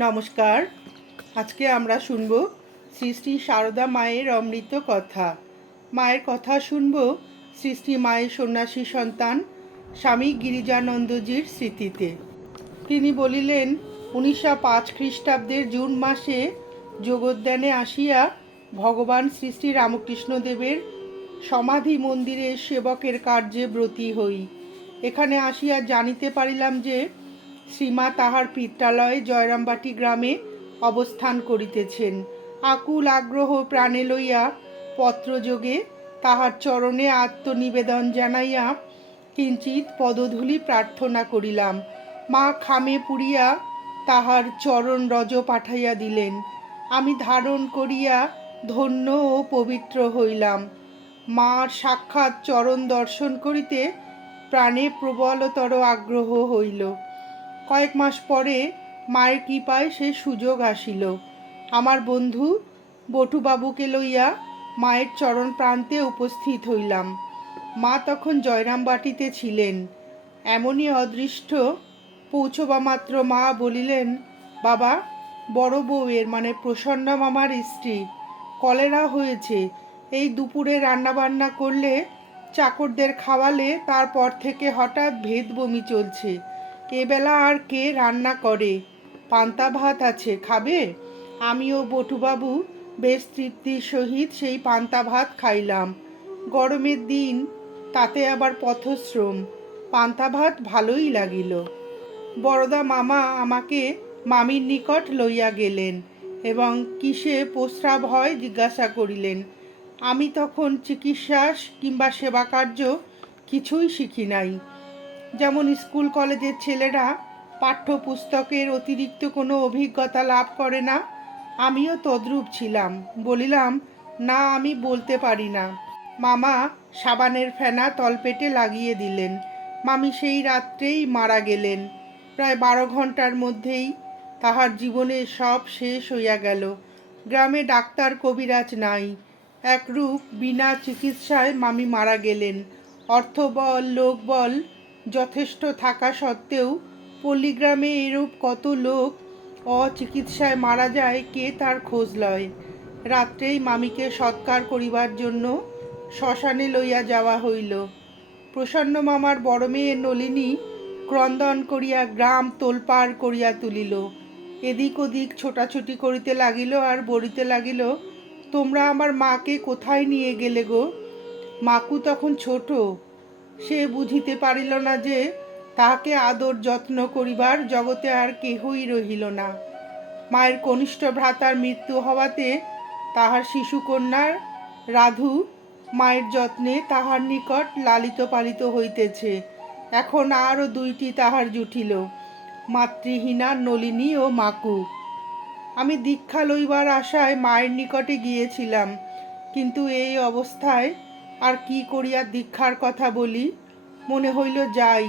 নমস্কার। আজকে আমরা শুনব শ্রী শ্রী সারদা মায়ের অমৃত কথা। মায়ের কথা শুনব শ্রী শ্রী মায়ের সন্ন্যাসী সন্তান স্বামী গিরিজানন্দজির স্মৃতিতে। তিনি বলিলেন, উনিশশো পাঁচ খ্রিস্টাব্দের জুন মাসে যোগোদ্যানে আসিয়া ভগবান শ্রী শ্রী রামকৃষ্ণদেবের সমাধি মন্দিরে সেবকের কার্যে ব্রতী হই। এখানে আসিয়া জানিতে পারিলাম যে শ্রীমা তাহার পিত্রালয়ে জয়রামবাটি গ্রামে অবস্থান করিতেছেন। আকুল আগ্রহ প্রাণে লইয়া পত্রযোগে তাহার চরণে আত্মনিবেদন জানাইয়া কিঞ্চিত পদধূলি প্রার্থনা করিলাম। মা খামে পুড়িয়া তাহার চরণ রজ পাঠাইয়া দিলেন। আমি ধারণ করিয়া ধন্য ও পবিত্র হইলাম। মার সাক্ষাৎ চরণ দর্শন করিতে প্রাণে প্রবলতর আগ্রহ হইল। কয়েক মাস পরে মায়ের কৃপায় সে সুযোগ আসিল। আমার বন্ধু বটুবাবুকে লইয়া মায়ের চরণ প্রান্তে উপস্থিত হইলাম। মা তখন জয়রামবাটিতে ছিলেন। এমনই অদৃষ্ট পৌঁছবা মাত্র মা বলিলেন, বাবা, বড় বউয়ের মানে প্রসন্ন মামার স্ত্রী। কলেরা হয়েছে। এই দুপুরে রান্নাবান্না করলে চাকরদের খাওয়ালে তারপর থেকে হঠাৎ ভেদ বমি চলছে। এবেলা আর কে রান্না করে? পান্তা ভাত আছে, খাবে? আমিও বটুবাবু বেশ তৃপ্তির সহিত সেই পান্তা ভাত খাইলাম। গরমের দিন, তাতে আবার পথশ্রম। পান্তা ভাত ভালোই লাগিল। বড়দা মামা আমাকে মামির নিকট লইয়া গেলেন এবং কিসে প্রস্রাব হয় জিজ্ঞাসা করিলেন। আমি তখন চিকিৎসা কিংবা সেবা কার্য কিছুই শিখি নাই। যেমন স্কুল কলেজের ছেলেরা পাঠ্যপুস্তকের অতিরিক্ত কোনো অভিজ্ঞতা লাভ করে না, আমিও তদ্রূপ ছিলাম। বলিলাম, না, আমি বলতে পারি না। মামা সাবানের ফেনা তলপেটে লাগিয়ে দিলেন। মামি সেই রাত্রেই মারা গেলেন। প্রায় বারো ঘণ্টার মধ্যেই তাহার জীবনে সব শেষ হইয়া গেল। গ্রামে ডাক্তার কবিরাজ নাই। একরূপ বিনা চিকিৎসায় মামি মারা গেলেন। অর্থবল, লোকবল যথেষ্ট থাকা সত্ত্বেও পল্লীগ্রামে এরূপ কত লোক অচিকিৎসায় মারা যায়, কে তার খোঁজ লয়? রাত্রেই মামিকে সৎকার করিবার জন্য শ্মশানে লইয়া যাওয়া হইল। প্রসন্ন মামার বড় মেয়ে নলিনী ক্রন্দন করিয়া গ্রাম তোলপাড় করিয়া তুলিল। এদিক ওদিক ছোটাছুটি করিতে লাগিল আর বলিতে লাগিল, তোমরা আমার মাকে কোথায় নিয়ে গেলে গো? মাকু তখন ছোট সে বুঝিতে পারিল না যে তাহাকে আদর যত্ন করিবার জগতে আর কেহই রহিল না। মায়ের কনিষ্ঠ ভ্রাতার মৃত্যু হওয়াতে তাহার শিশুকন্যার রাধু মায়ের যত্নে তাহার নিকট লালিত পালিত হইতেছে। এখন আরও দুইটি তাহার জুটিল, মাতৃহীনা নলিনী ও মাকু। আমি দীক্ষা লইবার আশায় মায়ের নিকটে গিয়েছিলাম, কিন্তু এই অবস্থায় আর কি করিয়া দীক্ষার কথা বলি? মনে হইল যাই,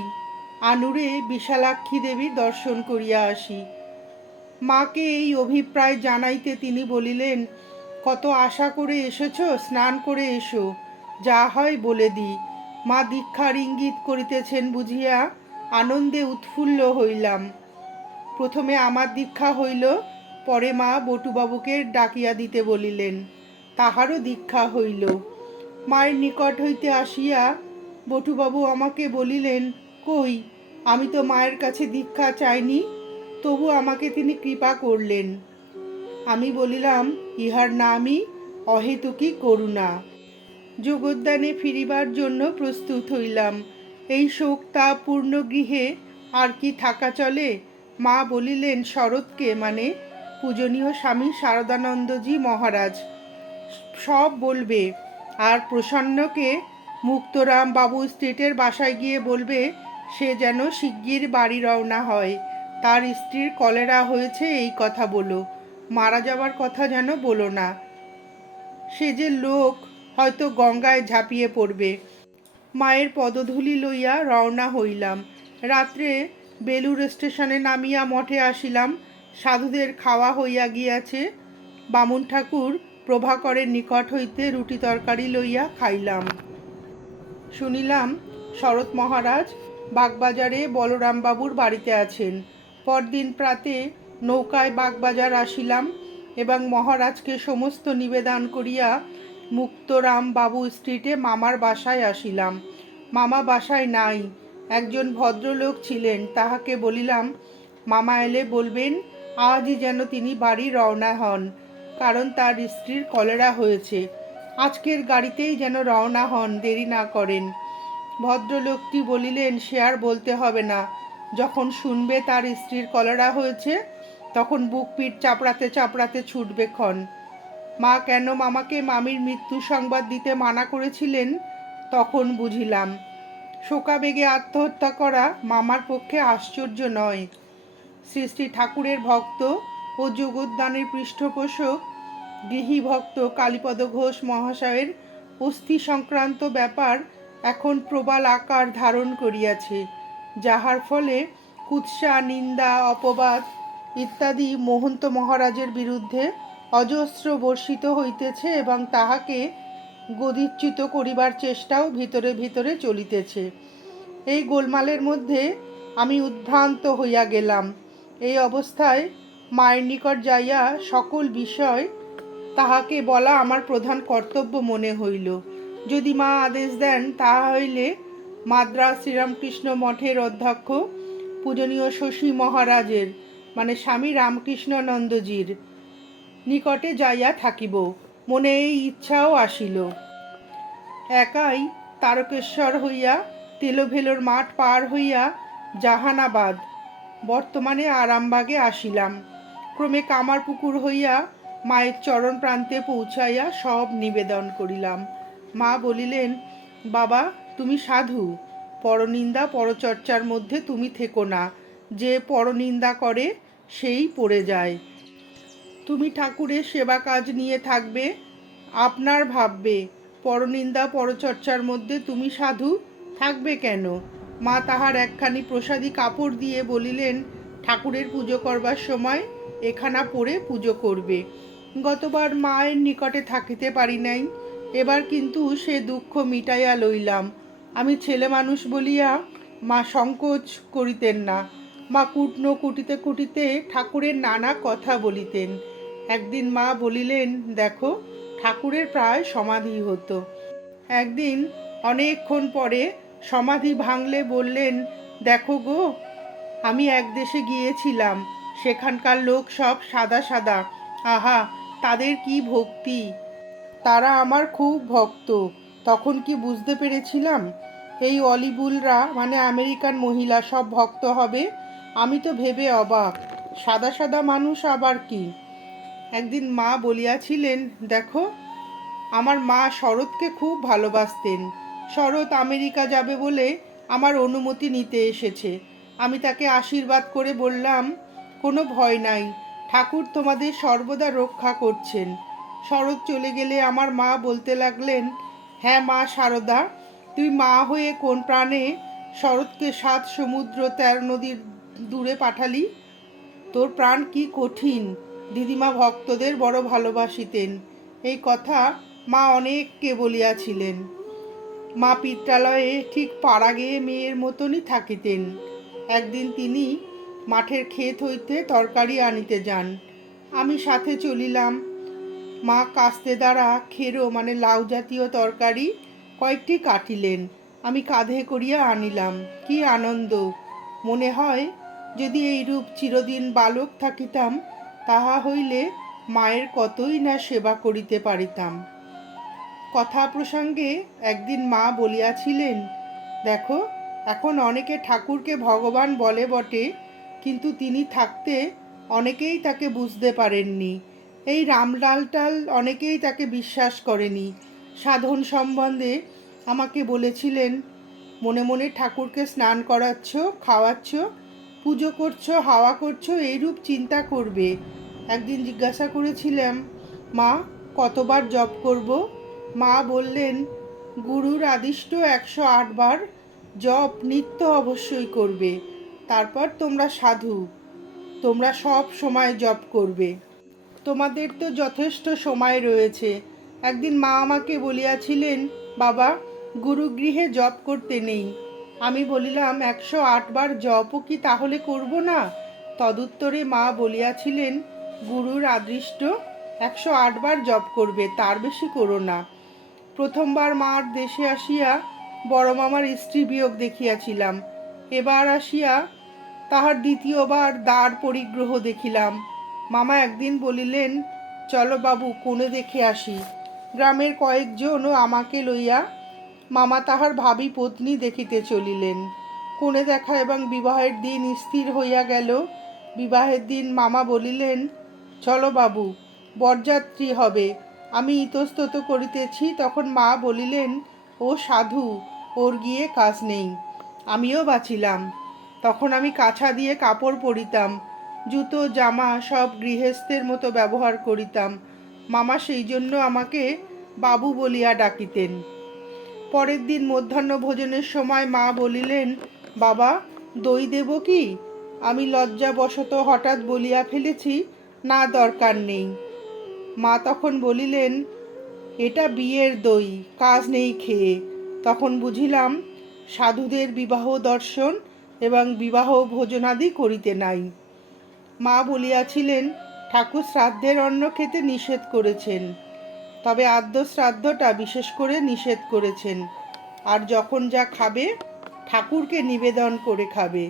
আনুরে বিশালাক্ষী দেবী দর্শন করিয়া আসি। মাকে এই অভিপ্রায় জানাইতে তিনি বলিলেন, কত আশা করে এসেছ, স্নান করে এসো, যা হয় বলে দিই মা দীক্ষার ইঙ্গিত করিতেছেন বুঝিয়া আনন্দে উৎফুল্ল হইলাম। প্রথমে আমার দীক্ষা হইল, পরে মা বটুবাবুকে ডাকিয়া দিতে বলিলেন, তাহারও দীক্ষা হইল। মায়ের নিকট হইতে আসিয়া বটুবাবু আমাকে বলিলেন, কই, আমি তো মায়ের কাছে দীক্ষা চাইনি, তবু আমাকে তিনি কৃপা করলেন। আমি বলিলাম, ইহার নামই অহেতুকি করুণা। যোগোদ্যানে ফিরিবার জন্য প্রস্তুত হইলাম। এই শোকতাপূর্ণ গৃহে আর কি থাকা চলে? মা বলিলেন শরৎকে মানে? পূজনীয় স্বামী শারদানন্দজি মহারাজ। সব বলবে। আর প্রসন্নকে মুক্তরাম বাবু স্ট্রিটের বাসায় গিয়ে বলবে, সে যেন শিগগির বাড়ি রওনা হয়। তার স্ত্রীর কলেরা হয়েছে এই কথা বলো। মারা যাওয়ার কথা যেন বলো না। সে যে লোক হয়তো গঙ্গায় ঝাঁপিয়ে পড়বে। মায়ের পদধূলি লইয়া রওনা হইলাম। রাত্রে বেলুর স্টেশনে নামিয়া মঠে আসিলাম। সাধুদের খাওয়া হইয়া গিয়াছে। বামুন ঠাকুর প্রভাকরের নিকট হইতে রুটি তরকারি লইয়া খাইলাম। শুনিলাম শরৎ মহারাজ বাগবাজারে বলরামবাবুর বাড়িতে আছেন। পরদিন প্রাতে নৌকায় বাগবাজার আসিলাম এবং মহারাজকে সমস্ত নিবেদন করিয়া মুক্তরাম বাবু স্ট্রিটে মামার বাসায় আসিলাম। মামা বাসায় নাই, একজন ভদ্রলোক ছিলেন, তাহাকে বলিলাম, মামা এলে বলবেন, আজই যেন তিনি বাড়ি রওনা হন। কারণ তার স্ত্রীর কলেরা হয়েছে। আজকের গাড়িতেই যেন রওনা হন, দেরি না করেন। ভদ্রলোকটি বলিলেন, সে আর বলতে হবে না। যখন শুনবে তার স্ত্রীর কলেরা হয়েছে, তখন বুক পিঠ চাপড়াতে চাপড়াতে ছুটবে ক্ষণ। মা, কেন মামাকে মামির মৃত্যু সংবাদ দিতে মানা করেছিলেন? তখন বুঝিলাম। শোকাবেগে আত্মহত্যা করা মামার পক্ষে আশ্চর্য নয়। শ্রী শ্রী ঠাকুরের ভক্ত ও জগদ্দানের পৃষ্ঠপোষক গৃহী ভক্ত কালীপদ ঘোষ মহাশয়ের অস্থি সংক্রান্ত ব্যাপার এখন প্রবাল আকার ধারণ করিয়াছে, যাহার ফলে কুৎসা, নিন্দা, অপবাদ ইত্যাদি মহন্ত মহারাজের বিরুদ্ধে অজস্র বর্ষিত হইতেছে এবং তাহাকে গদিচ্যুত করিবার চেষ্টাও ভিতরে ভিতরে চলিতেছে। এই গোলমালের মধ্যে আমি উদ্ভ্রান্ত হইয়া গেলাম। এই অবস্থায় মায়ের নিকট যাইয়া সকল বিষয় তাহাকে বলা আমার প্রধান কর্তব্য মনে হইল। যদি মা আদেশ দেন তাহা হইলে মাদ্রাস শ্রীরামকৃষ্ণ মঠের অধ্যক্ষ, পূজনীয় শশী মহারাজের মানে স্বামী রামকৃষ্ণানন্দজির নিকটে যাইয়া থাকিব। মনে এই ইচ্ছাও আসিল। একাই তারকেশ্বর হইয়া তেলোভেলোর মাঠ পার হইয়া জাহানাবাদ, বর্তমানে আরামবাগে আসিলাম। ক্রমে কামারপুকুর হইয়া মায়ের চরণ প্রান্তে পৌঁছাইয়া সব নিবেদন করিলাম। মা বলিলেন, বাবা, তুমি সাধু। পরনিন্দা পরচর্চার মধ্যে তুমি থেকো না। যে পরনিন্দা করে, সেই পড়ে যায়। তুমি ঠাকুরের সেবা কাজ নিয়ে থাকবে, আপনার ভাববে, পরনিন্দা পরচর্চার মধ্যে তুমি সাধু, থাকবে কেন? মা তাহার একখানি প্রসাদী কাপড় দিয়ে বলিলেন, ঠাকুরের পুজো করবার সময় এখানা পরে পুজো করবে। গতবার মায়ের নিকটে থাকিতে পারি নাই। এবার কিন্তু সে দুঃখ মিটাইয়া লইলাম। আমি ছেলে মানুষ বলিয়া মা সংকোচ করিতেন না। মা কুটনো কুটিতে কুটিতে ঠাকুরের নানা কথা বলিতেন। একদিন মা বলিলেন, দেখো, ঠাকুরের প্রায় সমাধি হতো। একদিন অনেকক্ষণ পরে সমাধি ভাঙলে বললেন, দেখো গো, আমি এক দেশে গিয়েছিলাম। সেখানকার লোক সব সাদা সাদা। আহা, তাদের কি ভক্তি? তারা আমার খুব ভক্ত। তখন কি বুঝতে পেরেছিলাম? এই অলিবুলরা মানে আমেরিকান মহিলা, সব ভক্ত হবে? আমি তো ভেবে অবাক। সাদা সাদা মানুষ আবার কি? একদিন মা বলিয়াছিলেন, দেখো, আমার মা শরৎকে খুব ভালোবাসতেন। শরৎ আমেরিকা যাবে বলে আমার অনুমতি নিতে এসেছে। আমি তাকে আশীর্বাদ করে বললাম কোনো ভয় নাই। ঠাকুর তোমাদের সর্বদা রক্ষা করছেন। শরৎ চলে গেলে আমার মা বলতে লাগলেন হ্যাঁ মা সারদা, তুই মা হয়ে কোন প্রাণে শরৎকে সাত সমুদ্র তেরো নদীর দূরে পাঠালি? তোর প্রাণ কি কঠিন, দিদিমা ভক্তদের বড় ভালোবাসিতেন। এই কথা মা অনেককে বলিয়াছিলেন। মা পিত্রালয়ে ঠিক পাড়া গেয়ে মেয়ের মতনই থাকিতেন। একদিন তিনি মাঠের ক্ষেত হইতে তরকারি আনিতে যান। আমি সাথে চলিলাম। মা কাস্তে দ্বারা খেরো মানে লাউ জাতীয় তরকারি কয়েকটি কাটিলেন। আমি কাঁধে করিয়া আনিলাম। কি আনন্দ! মনে হয়, যদি এইরূপ চিরদিন বালক থাকিতাম, তাহা হইলে মায়ের কতই না সেবা করিতে পারিতাম। কথা প্রসঙ্গে একদিন মা বলিয়াছিলেন, দেখো, এখন অনেকে ঠাকুরকে ভগবান বলে বটে কিন্তু তিনি থাকতে অনেকেই তাকে বুঝতে পারেননি। এই রামলালটাল অনেকেই তাকে বিশ্বাস করেনি। সাধন সম্বন্ধে আমাকে বলেছিলেন, মনে মনে ঠাকুরকে স্নান করাচ্ছ, খাওয়াচ্ছ, পুজো করছ, হাওয়া করছ, এইরূপ চিন্তা করবে। একদিন জিজ্ঞাসা করেছিলাম, মা, কতবার জপ করব? মা বললেন, গুরুর আদিষ্ট একশো আটবার জপ নিত্য অবশ্যই করবে। তারপর তোমরা সাধু। তোমরা সব সময় জপ করবে। তোমাদের তো যথেষ্ট সময় রয়েছে। একদিন মা আমাকে বলিয়াছিলেন, বাবা, গুরুগৃহে জপ করতে নেই। আমি বলিলাম, একশো আটবার জপও কি তাহলে করব না? তদুত্তরে মা বলিয়াছিলেন, গুরুর আদৃষ্ট, একশো আটবার জপ করবে, তার বেশি করো না। প্রথমবার মার দেশে আসিয়া বড় মামার স্ত্রী বিয়োগ দেখিয়াছিলাম। এবার আসিয়া তাহার দ্বিতীয়বার দ্বার পরিগ্রহ দেখিলাম। মামা একদিন বলিলেন, চলো বাবু, কোণে দেখে আসি। গ্রামের কয়েকজনও আমাকে লইয়া মামা তাহার ভাবি পত্নী দেখিতে চলিলেন। কোণে দেখা এবং বিবাহের দিন স্থির হইয়া গেল। বিবাহের দিন মামা বলিলেন, চলো বাবু, বরযাত্রী হবে। আমি ইতস্তত করিতেছি। তখন মা বলিলেন, ও সাধু, ওর গিয়ে কাজ নেই। আমিও বাঁচিলাম। তখন আমি কাছা দিয়ে কাপড় পরিতাম, জুতো, জামা সব গৃহস্থের মতো ব্যবহার করিতাম। মামা সেই জন্য আমাকে বাবু বলিয়া ডাকিতেন। পরের দিন মধ্যাহ্ন ভোজনের সময় মা বলিলেন, বাবা, দই দেব কি? আমি লজ্জাবশত হঠাৎ বলিয়া ফেলেছি, না দরকার নেই। মা তখন বলিলেন, এটা বিয়ের দই, কাজ নেই খেয়ে। তখন বুঝিলাম, সাধুদের বিবাহ দর্শন এবং বিবাহ ভোজনাদি করিতে নাই। মা বলিয়াছিলেন, ঠাকুর শ্রাদ্ধের অন্ন খেতে নিষেধ করেছেন। তবে আদ্য শ্রাদ্ধটা বিশেষ করে নিষেধ করেছেন। আর যখন যা খাবে, ঠাকুরকে নিবেদন করে খাবে।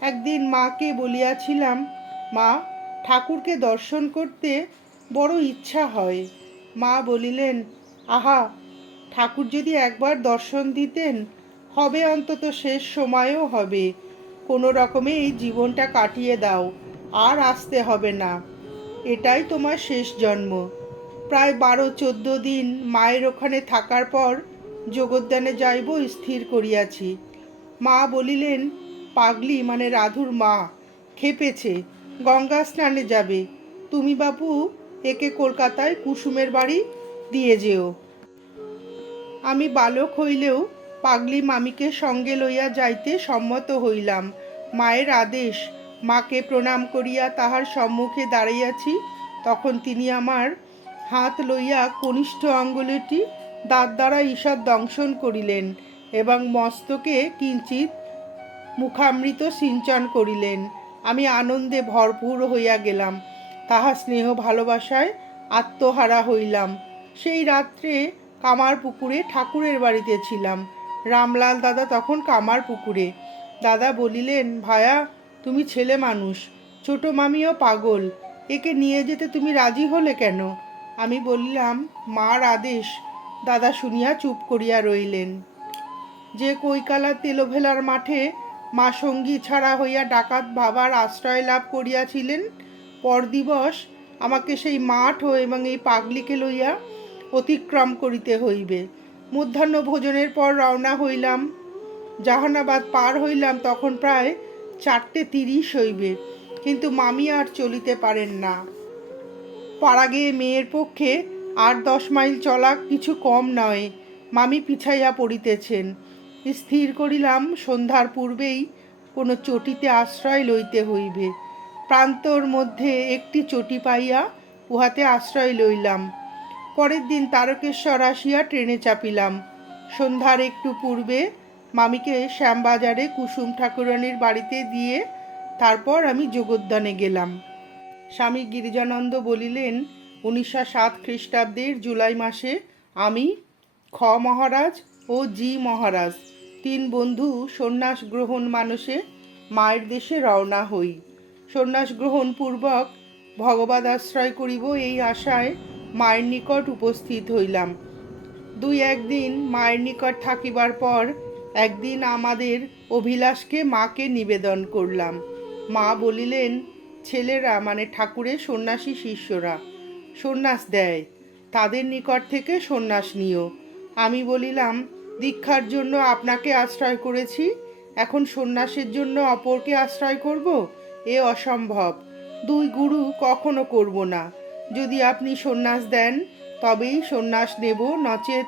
একদিন মাকে বলিয়াছিলাম, মা, ঠাকুরকে দর্শন করতে বড় ইচ্ছা হয়। মা বলিলেন, আহা, ঠাকুর যদি একবার দর্শন দিতেন, হবে অন্তত শেষ সময়ও হবে। কোনো রকমে এই জীবনটা কাটিয়ে দাও, আর আসতে হবে না। এটাই তোমার শেষ জন্ম। প্রায় বারো, চোদ্দ দিন মায়ের ওখানে থাকার পর যোগদানে যাইব স্থির করিয়াছি। মা বলিলেন, পাগলি মানে রাধুর মা, খেপেছে, গঙ্গা স্নানে যাবে। তুমি বাপু, একে কলকাতায় কুসুমের বাড়ি দিয়ে যেও। আমি বালক হইলেও পাগলি মামিকে সঙ্গে লইয়া যাইতে সম্মত হইলাম। মায়ের আদেশ। মাকে প্রণাম করিয়া তাহার সম্মুখে দাঁড়াইয়াছি, তখন তিনি আমার হাত লইয়া কনিষ্ঠ আঙ্গুলিটি দাঁত দ্বারা ঈষৎ দংশন করিলেন এবং মস্তকে কিঞ্চিত মুখামৃত সিঞ্চন করিলেন। আমি আনন্দে ভরপুর হইয়া গেলাম তাহার স্নেহ ভালোবাসায় আত্মহারা হইলাম। সেই রাত্রে কামার পুকুরে ঠাকুরের বাড়িতে ছিলাম। রামলাল দাদা তখন কামার পুকুরে দাদা বলিলেন, ভায়া, তুমি ছেলে মানুষ, ছোট মামিও পাগল, একে নিয়ে যেতে তুমি রাজি হলে কেন? আমি বললাম, মার আদেশ। দাদা শুনিয়া চুপ করিয়া রইলেন। যে কৈকালা তেলোভেলার মাঠে মা সঙ্গী ছাড়া হইয়া ডাকাত বাবার আশ্রয় লাভ করিয়াছিলেন, পরদিবস আমাকে সেই মাঠ এবং এই পাগলিকে লইয়া অতিক্রম করিতে হইবে। মধ্যাহ্ন ভোজনের পর রওনা হইলাম। জাহানাবাদ পার হইলাম তখন প্রায় চারটে তিরিশ হইবে। কিন্তু মামি আর চলিতে পারেন না। পাড়াগে মেয়ের পক্ষে আট দশ মাইল চলা কিছু কম নয়। মামি পিছাইয়া পড়িতেছেন। স্থির করিলাম, সন্ধ্যার পূর্বেই কোনো চটিতে আশ্রয় লইতে হইবে। প্রান্তর মধ্যে একটি চটি পাইয়া উহাতে আশ্রয় লইলাম। পরের দিন তারকেশ্বর আসিয়া ট্রেনে চাপিলাম। সন্ধ্যার একটু পূর্বে মামিকে শ্যামবাজারে কুসুম ঠাকুরানীর বাড়িতে দিয়ে তারপর আমি যোগোদ্যানে গেলাম। স্বামী গিরিজানন্দ বলিলেন, উনিশশো সাত খ্রিস্টাব্দের জুলাই মাসে আমি খ মহারাজ ও জি মহারাজ, তিন বন্ধু সন্ন্যাস গ্রহণ মানসে মায়ের দেশে রওনা হই। সন্ন্যাস গ্রহণ পূর্বক ভগবদ আশ্রয় করিব এই আশায় মায়ের নিকট উপস্থিত হইলাম। দুই একদিন মায়ের নিকট থাকিবার পর একদিন আমাদের অভিলাষকে মাকে নিবেদন করলাম। মা বলিলেন, ছেলেরা মানে ঠাকুরের সন্ন্যাসী শিষ্যরা, সন্ন্যাস দেয়, তাদের নিকট থেকে সন্ন্যাস নিও। আমি বলিলাম, দীক্ষার জন্য আপনাকে আশ্রয় করেছি, এখন সন্ন্যাসের জন্য অপরকে আশ্রয় করব? এ অসম্ভব। দুই গুরু কখনো করব না। যদি আপনি সন্ন্যাস দেন, তবেই সন্ন্যাস নেব নচেত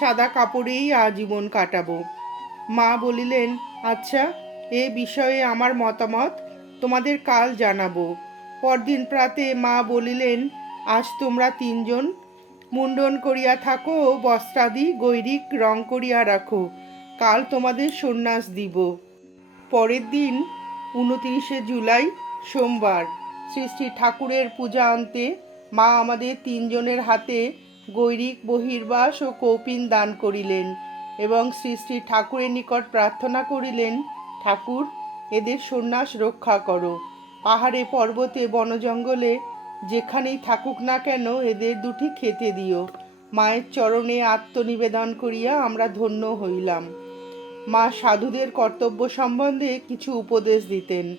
সাদা কাপড়েই আজীবন কাটাবো। মা বলিলেন আচ্ছা এ বিষয়ে আমার মতামত তোমাদের কাল জানাব। পরদিন প্রাতে মা বলিলেন, আজ তোমরা তিনজন মুন্ডন করিয়া থাকো বস্ত্রাদি, গৈরিক রং করিয়া রাখো। কাল তোমাদের সন্ন্যাস দিব। পরের দিন, উনতিরিশে জুলাই, সোমবার শ্রী শ্রী ঠাকুরের পূজা আনতে মা আমাদের তিনজনের হাতে গৈরিক, বহির্বাস ও কৌপিন দান করিলেন। এবং শ্রী শ্রী ঠাকুরের নিকট প্রার্থনা করিলেন, ঠাকুর, এদের সন্ন্যাস রক্ষা করো। পাহাড়ে, পর্বতে, বনজঙ্গলে, যেখানেই থাকুক না কেন, এদের দুটি খেতে দিও। মায়ের চরণে আত্মনিবেদন করিয়া আমরা ধন্য হইলাম। মা সাধুদের কর্তব্য সম্বন্ধে কিছু উপদেশ দিতেন।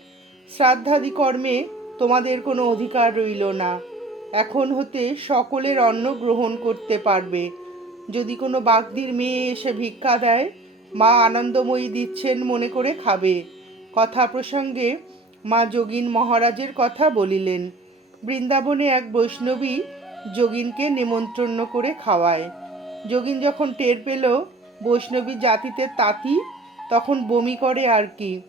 শ্রাদ্ধাদি কর্মে তোমাদের কোনো অধিকার রইল না। এখন হতে সকলের অন্ন গ্রহণ করতে পারবে। যদি কোনো বাগদির মেয়ে এসে ভিক্ষা দেয়, মা আনন্দময়ী দিচ্ছেন মনে করে খাবে। কথা প্রসঙ্গে মা যোগিন মহারাজের কথা বলিলেন। বৃন্দাবনে এক বৈষ্ণবী যোগিনকে নিমন্ত্রণ করে খাওয়ায়। যোগিন যখন টের পেল বৈষ্ণবী জাতিতে তাঁতি, তখন বমি করে আর কি।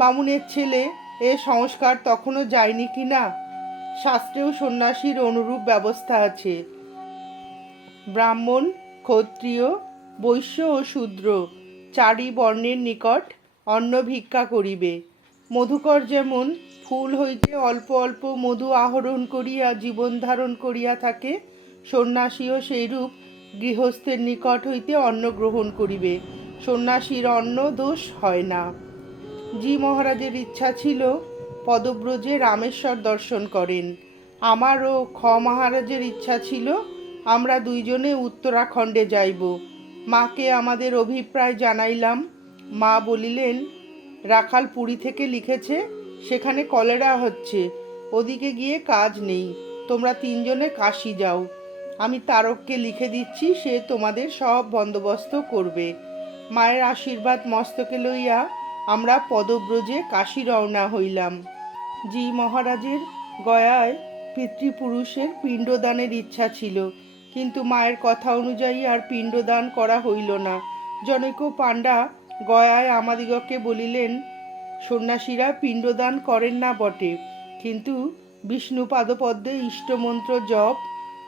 বামুনের ছেলে এ সংস্কার তখনও যায়নি কি না, শাস্ত্রেও সন্ন্যাসীর অনুরূপ ব্যবস্থা আছে। ব্রাহ্মণ ক্ষত্রিয়, বৈশ্য ও শূদ্র চারি বর্ণের নিকট অন্ন ভিক্ষা করিবে। মধুকর যেমন ফুল হইতে অল্প অল্প মধু আহরণ করিয়া জীবন ধারণ করিয়া থাকে, সন্ন্যাসীও সেইরূপ গৃহস্থের নিকট হইতে অন্ন গ্রহণ করিবে। সন্ন্যাসীর অন্ন দোষ হয় না। জি মহারাজের ইচ্ছা ছিল পদব্রজে রামেশ্বর দর্শন করেন। আমারও খ মহারাজের ইচ্ছা ছিল আমরা দুইজনে উত্তরাখণ্ডে যাইব। মাকে আমাদের অভিপ্রায় জানাইলাম। মা বলিলেন, রাখাল পুরী থেকে লিখেছে, সেখানে কলেরা হচ্ছে, ওদিকে গিয়ে কাজ নেই। তোমরা তিনজনে কাশি যাও। আমি তারককে লিখে দিচ্ছি, সে তোমাদের সব বন্দোবস্ত করবে। মায়ের আশীর্বাদ মস্তকে লইয়া আমরা পদব্রজে কাশী রওনা হইলাম। জি মহারাজের গয়ায় পিতৃপুরুষের পিণ্ডদানের ইচ্ছা ছিল। কিন্তু মায়ের কথা অনুযায়ী আর পিণ্ডদান করা হইল না। জনৈক পাণ্ডা গয়ায় আমাদিগকে বলিলেন, সন্ন্যাসীরা পিণ্ডদান করেন না বটে। কিন্তু বিষ্ণু পাদপদ্মে ইষ্টমন্ত্র জপ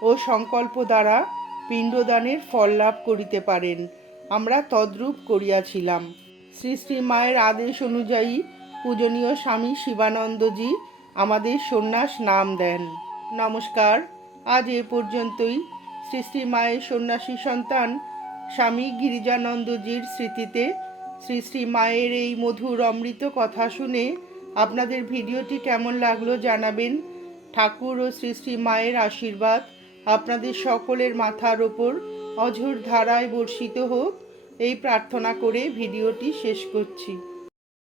ও সংকল্প দ্বারা পিণ্ডদানের ফল লাভ করিতে পারেন। আমরা তদ্রূপ করিয়াছিলাম। শ্রী শ্রী মায়ের আদেশ অনুযায়ী পূজনীয় স্বামী শিবানন্দজি আমাদের সন্ন্যাস নাম দেন। নমস্কার। আজ এ পর্যন্তই। শ্রী মায়ের সন্ন্যাসী সন্তান, স্বামী গিরিজানন্দজির স্মৃতিতে শ্রী শ্রী মায়ের এই মধুর অমৃত কথা শুনে আপনাদের ভিডিওটি কেমন লাগল জানাবেন। ঠাকুর ও শ্রী শ্রী মায়ের আশীর্বাদ আপনাদের সকলের মাথার ওপর অঝোর ধারায় বর্ষিত হোক। এই প্রার্থনা করে ভিডিওটি শেষ করছি।